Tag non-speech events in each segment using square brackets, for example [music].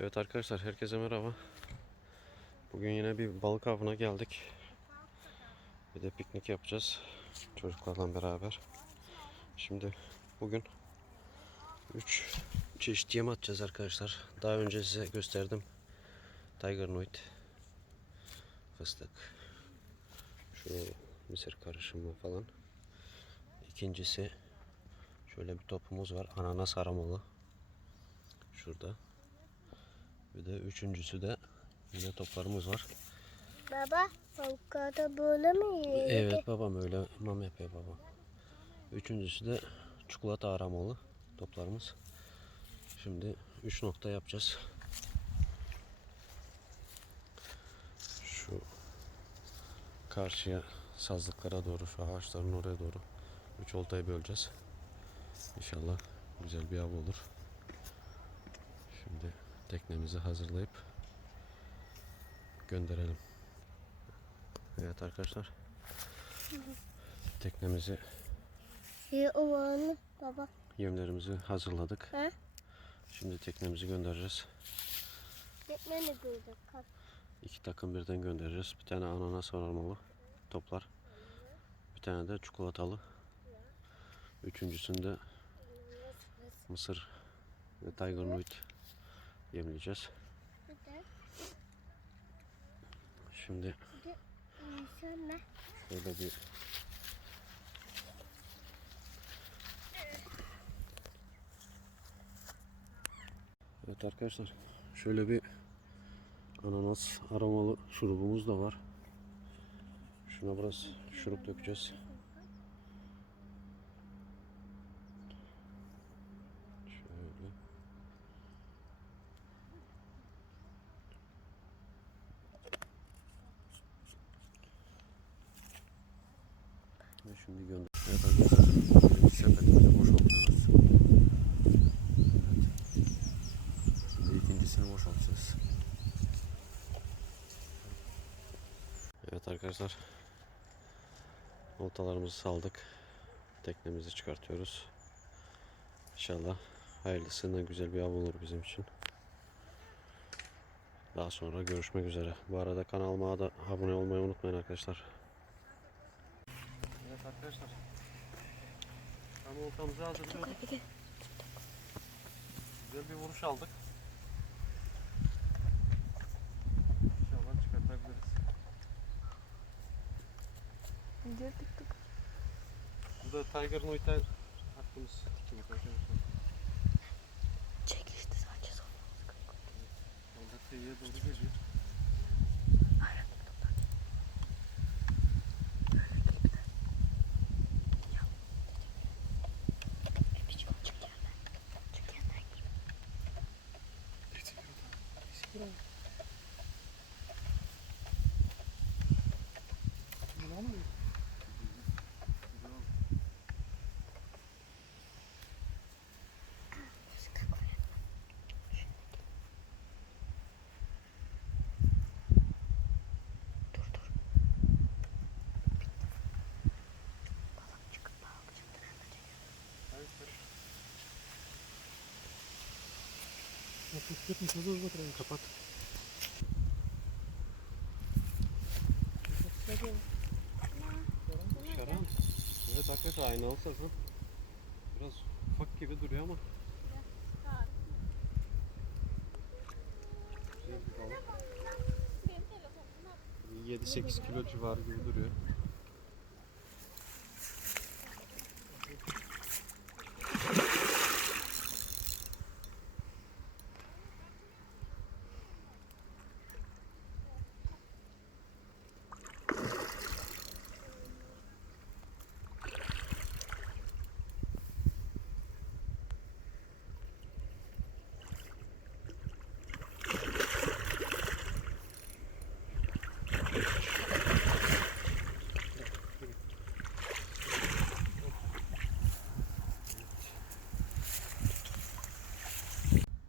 Evet arkadaşlar herkese merhaba. Bugün yine bir balık avına geldik. Bir de piknik yapacağız. Çocuklarla beraber. Şimdi bugün 3 çeşit yem atacağız arkadaşlar. Daha önce size gösterdim. Tiger Nugget. Fıstık. Şu mısır karışımı falan. İkincisi şöyle bir topumuz var. Ananas aromalı. Şurada. Bir de üçüncüsü de yine toplarımız var. Baba, avokado böyle mi yiyor? Evet babam öyle mam yapıyor babam. Üçüncüsü de çikolata aramalı toplarımız. Şimdi 3 nokta yapacağız. Şu karşıya sazlıklara doğru şu ağaçların oraya doğru 3 oltayı böleceğiz. İnşallah güzel bir av olur. Teknemizi hazırlayıp gönderelim. Evet arkadaşlar. Teknemizi, Şey baba. yemlerimizi hazırladık. He? Şimdi teknemizi göndereceğiz. Gitme mi. İki takım birden göndereceğiz. Bir tane ananas aromalı toplar. Bir tane de çikolatalı. Üçüncüsünde mısır ve tiger nugget yemleyeceğiz. Şimdi şöyle bir Evet arkadaşlar şöyle bir ananas aromalı şurubumuz da var. Şuna biraz şurup dökeceğiz. Şöyle. Ve şimdi gönder. Evet arkadaşlar. Sepetimizi boşaltıyoruz. Evet. Şimdi boşaltacağız. Evet arkadaşlar. Oltalarımızı saldık. Teknemizi çıkartıyoruz. İnşallah hayırlısıyla güzel bir av olur bizim için. Daha sonra görüşmek üzere. Bu arada kanalıma da abone olmayı unutmayın arkadaşlar. Evet arkadaşlar. Tam oltamızı hazırlıyorduk. Güzel bir vuruş aldık. İnşallah çıkartabiliriz. Video tuttuk. Burada Tiger Nugget'e hakkımız tutulmuş arkadaşlar. Çek işte sadece son. Orada kıyıya doğru geliyor. Kapat. Şaran. Evet arkadaşlar aynı alsasın. Biraz ufak gibi duruyor ama. Güzel bir balık. 7-8 kilo civarı gibi duruyor.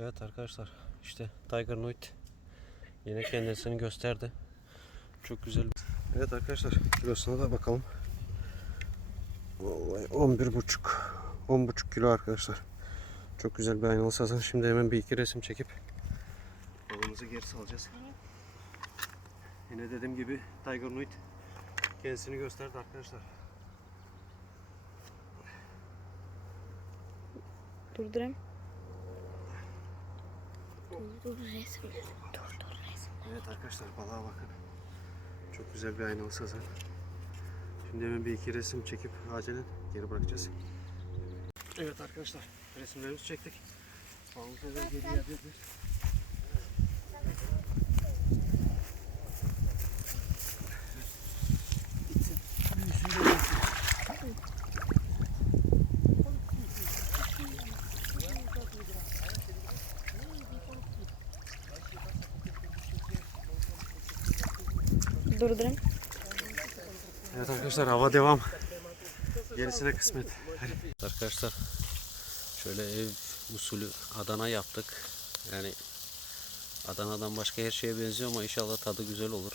Evet arkadaşlar işte Tiger Nugget yine kendisini gösterdi. Çok güzel. Evet arkadaşlar kilosuna da bakalım. Vallahi 11 buçuk 10 buçuk kilo arkadaşlar. Çok güzel bir aynalı sazan. Şimdi hemen bir iki resim çekip balığımızı geri salacağız. Yine dediğim gibi Tiger Nuit kendisini gösterdi arkadaşlar. Durdurayım. Dur resim. Dur dur resim. Evet arkadaşlar balığa bakın. Çok güzel bir aynalı sazan. Şimdi hemen bir iki resim çekip acilen geri bırakacağız. Evet arkadaşlar resimlerimizi çektik. Balığımızı hemen geri iade Durdurayım. Evet arkadaşlar hava devam. Gerisine kısmet. Arkadaşlar şöyle ev usulü Adana yaptık. Yani Adana'dan başka her şeye benziyor ama inşallah tadı güzel olur.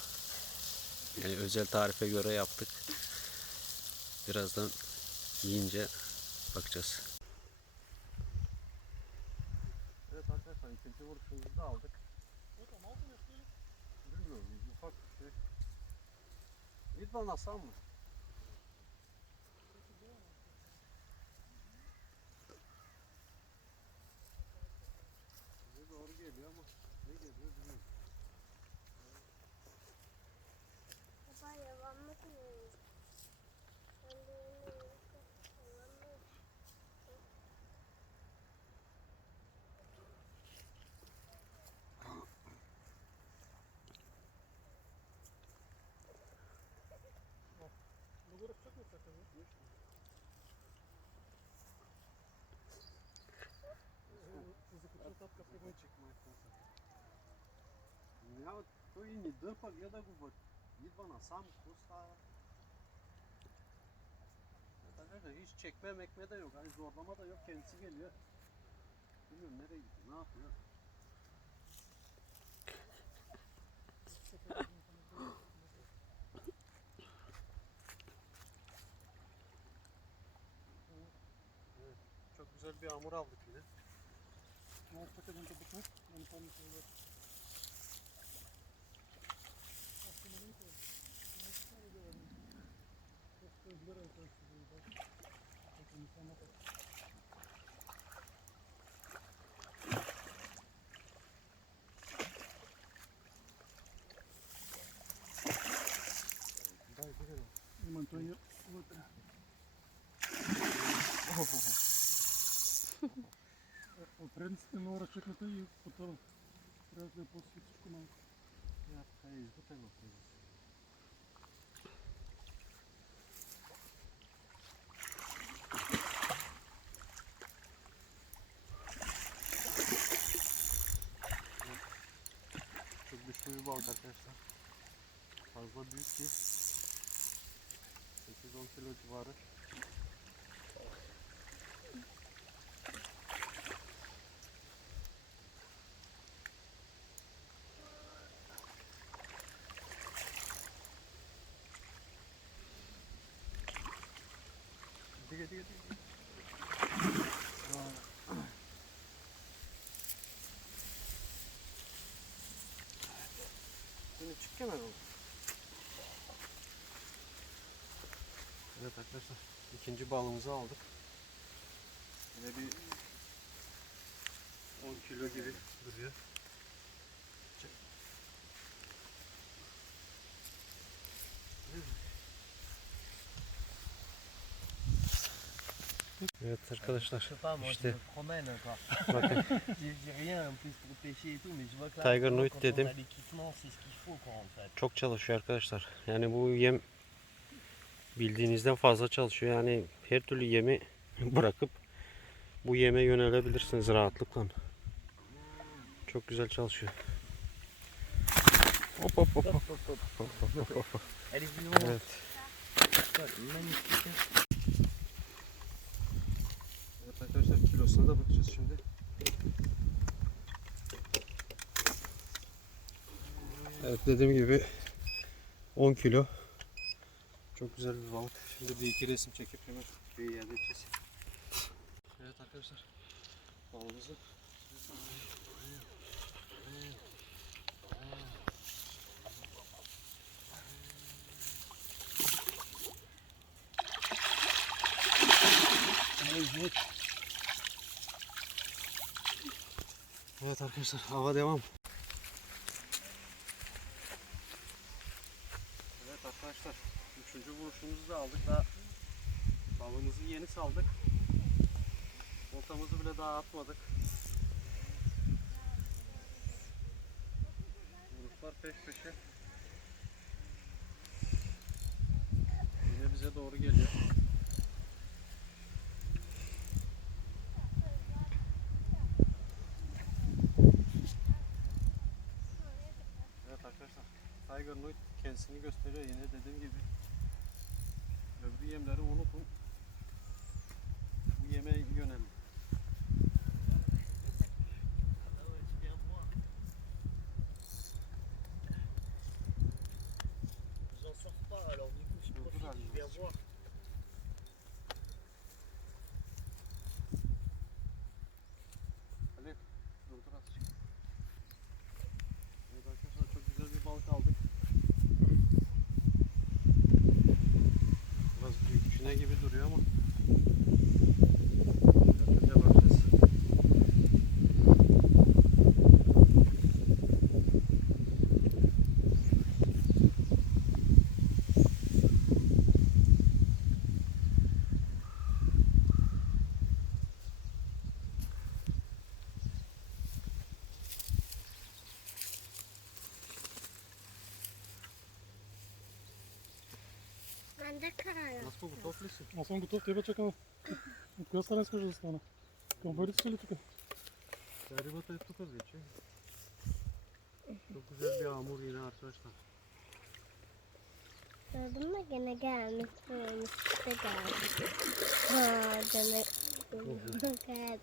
Yani özel tarife göre yaptık. Birazdan yiyince bakacağız. Evet arkadaşlar ikinci vuruşumuzu da aldık. Від вона саме. Я от то і не дипав, я так вот Lidvan'a sam kusta. Arkadaşlar hiç çekme mekme de yok. Hani zorlama da yok. Kendisi geliyor. Bilmiyorum nereye gidiyor. Ne yapıyor? bir hamur aldık yine. Muhakkak önce bakmak. Yani tam bir Mantenha outra. Oh, oh, oh. Trzeba rozczeknąć i po to razne podświetleczko mam. Jabłka jest do tego. Jakbyś używał tak jeszcze. Albo bliski. Jakiego on tyle odwarzysz. Oğlum. Evet arkadaşlar ikinci balımızı aldık. Yine bir 10 kilo gibi duruyor. Ce qu'il faut quoi en fait. çok çalışıyor arkadaşlar. Yani bu yem bildiğinizden fazla çalışıyor. Yani her türlü yemi [laughs] bırakıp bu yeme yönelebilirsiniz rahatlıkla. Çok güzel çalışıyor. Hop hop hop hop. Hop, hop, hop. hop, hop, hop, kilosuna da bakacağız şimdi. Evet dediğim gibi 10 kilo. Çok güzel bir balık. Şimdi bir iki resim çekip hemen bir yerde keseyim. Evet arkadaşlar balığımızı Evet. Arkadaşlar hava devam. Evet arkadaşlar üçüncü vuruşumuzu da aldık daha balığımızı yeni saldık. Oltamızı bile daha atmadık. Vuruşlar peş peşe. Yine bize doğru geliyor. Evet arkadaşlar Tiger Noid kendisini gösteriyor yine dediğim gibi. Öbür yemleri unutun. Bu yeme yönelin. така. Наско готов ли си? Аз съм готов, тебе чакам. От коя страна искаш да стана? Към бъдиците ли тук? Тя рибата е тук вече. Тук вже бяла мурина, срещна. Дома ги нагаваме, ми се нагаваме. Да не... Нагаваме.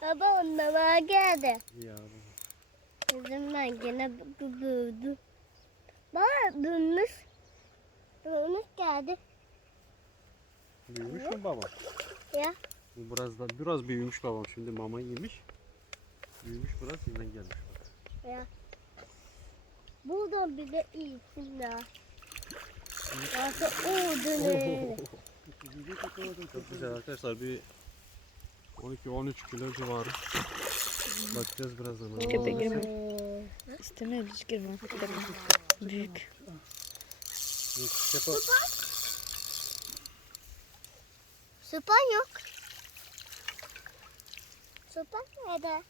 Baba ondan ağa geldi. Ya baba. Kızımdan gene bıbıldı. Baba büyümüş. Büyümüş geldi. Büyümüş mü baba? Ya. Bu biraz da biraz büyümüş babam. Şimdi mama yemiş. Büyümüş biraz yeniden gelmiş. bak. Ya. Buradan bile iyisin ya. Nasıl oldu [laughs] Çok güzel arkadaşlar bir 12-13 kilo civarı. Bakacağız birazdan. Köpek girme. İstemiyor hiç girme. Girme. Büyük. Büyük çiçek o. Süper. Süper yok. Süper nerede?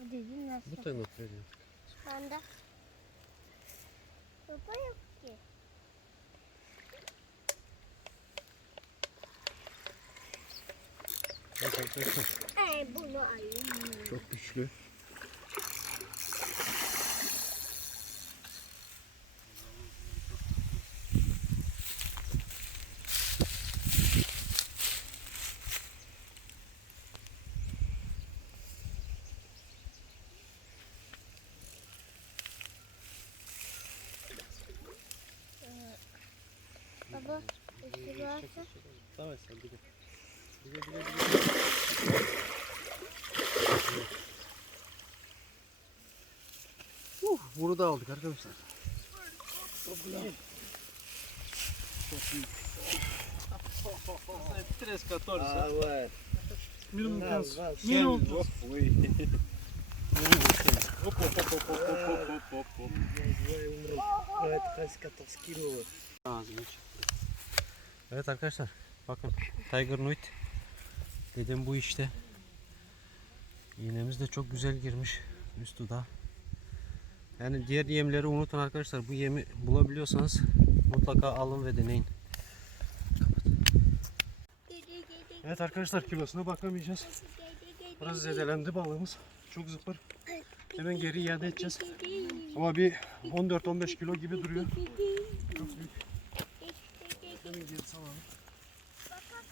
Dedim nasıl? Bu tane oturuyor. Bende. Süper yok ki. Ay bunu alayım. Çok güçlü. Треба розсіватися. Ставайся, буде. Диви, диви, диви. Ух, burada aldık arkadaşlar. Três, 14. Ah, ué. Minimum canso. Minimum canso. Оп, оп, оп, оп, оп, оп, оп, оп, оп. 13-14 кило. А, значит. Evet arkadaşlar bakın Tiger Nuit dedim bu işte. İğnemiz de çok güzel girmiş üst dudağa. Yani diğer yemleri unutun arkadaşlar. Bu yemi bulabiliyorsanız mutlaka alın ve deneyin. Evet arkadaşlar kilosuna bakamayacağız. Biraz zedelendi balığımız. Çok zıpır. Hemen geri iade edeceğiz. Ama bir 14-15 kilo gibi duruyor. Çok büyük gel salalım. Bakalım.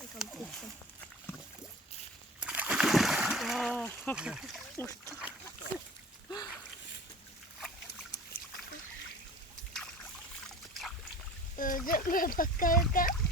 Bakalım. Aa, uçtu. Öldürme bakalım.